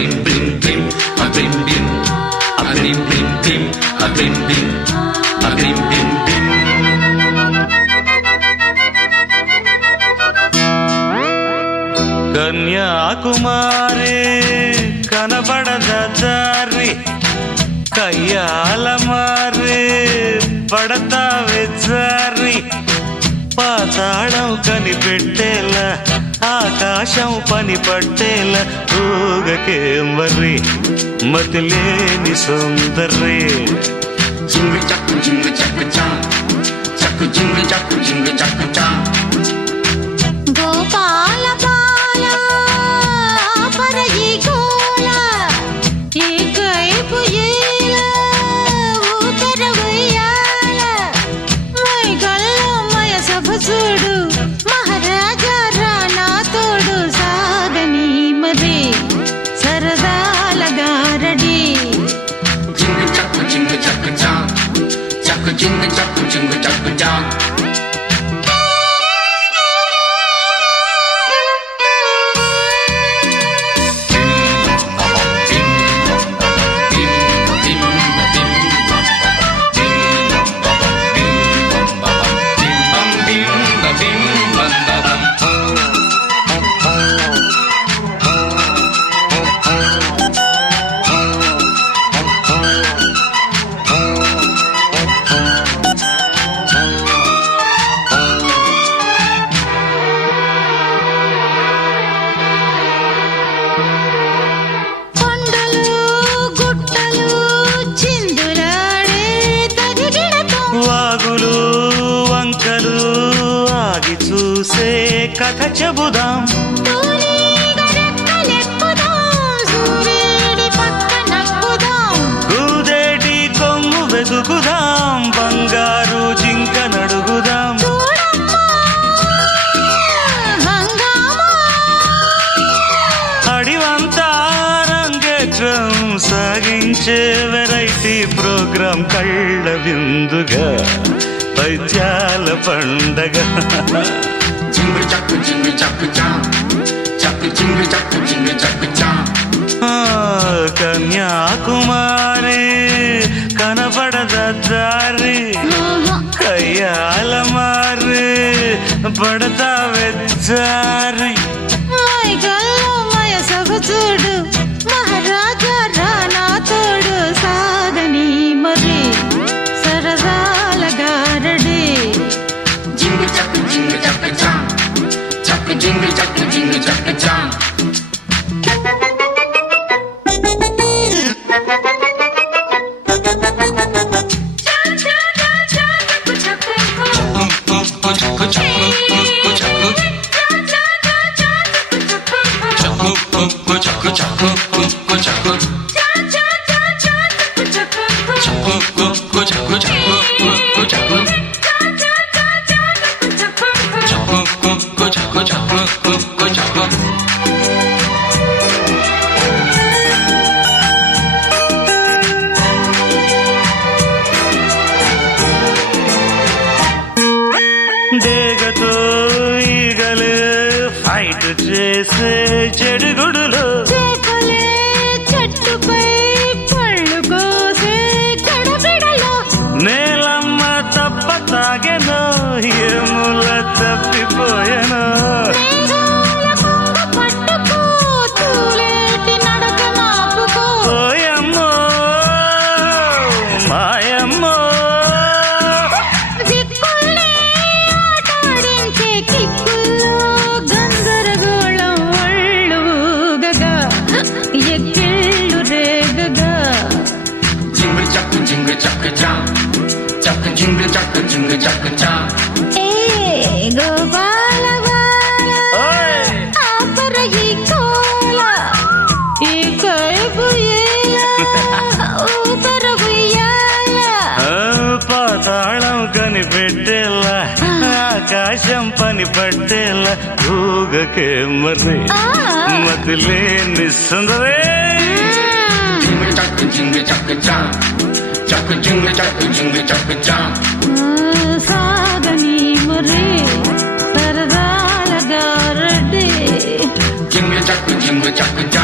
blim blim blim, a blim blim, a blim blim blim, a blim blim, a blim blim blim. Kanyakumari కనబడద దారి కయ్యాల మారి పడతావే జారి పాతాళం కనిపెట్టేలా ఆకాశం పని పట్టేలా ఊగకే మరి మతిలేని సుందరి జింగు చక్కు జింగు చక్కు చా చక్కు జింగు చక్కు జింగు చక్కు చా గోపాల బాల పరయి గోల ఈ కైపు ఏల ఊతర వయ్యాల మై గల్లో మయ సభ చూడు మహారాజా రానా తోడు సాగని మరి సరదాల గారడి జింగు చక్కు చా చక్కు జింగు చక్కు చా కథ చెబుదాం కూదేటి కొమ్ము వెతుకుదాం బంగారు జింక నడుగుదాం అడివంతా రంగేట్రం సాగించే వెరైటీ ప్రోగ్రాం కళ్ళ విందుగా పైత్యాల పండగ జింగు చక్కు చా చక్కు జింగు చక్కు చా కన్యాకుమారి కనపడద దారి కయ్యాల మారి పడతావే జారి మయ సభ చూడు మహారాజా రానా తోడు సాగని మరి సరదాల గారడి జింగు చక్కు చా చక్కు జింగు చక్కు చా డేగతో ఈగలు ఫైట్ చేసే చెడుగుడులు చెట్టుపై పళ్ళు కోసే గడబిడలో నేలమ్మ తప్ప తాగెనో ఏముల తప్పిపోయెనో పట్టుకో తూలేటి నడక మాపుకో ఓయమ్మో మాయమ్మో దిక్కుల్ని ఆటాడించే కిక్కుల్లో గందరగోళం ఒళ్ళు ఊగగా ఎక్కిళ్ళు రేగగా జింగు చక్కు చా చక్కు జింగు చక్కు చా గోపాల బాల ఆపరయి కోల ఈ కైపు ఊపర ఉయ్యాల పాతాళం కనిపెట్టేలా ఆకాశం పని పట్టేలా ఊగకే మరి మతిలేని సుందరే జింగు చక్కు చా చక్కు జింగు చక్కు చా సాగని మరి సరదాల గారడి జింగు చక్కు చా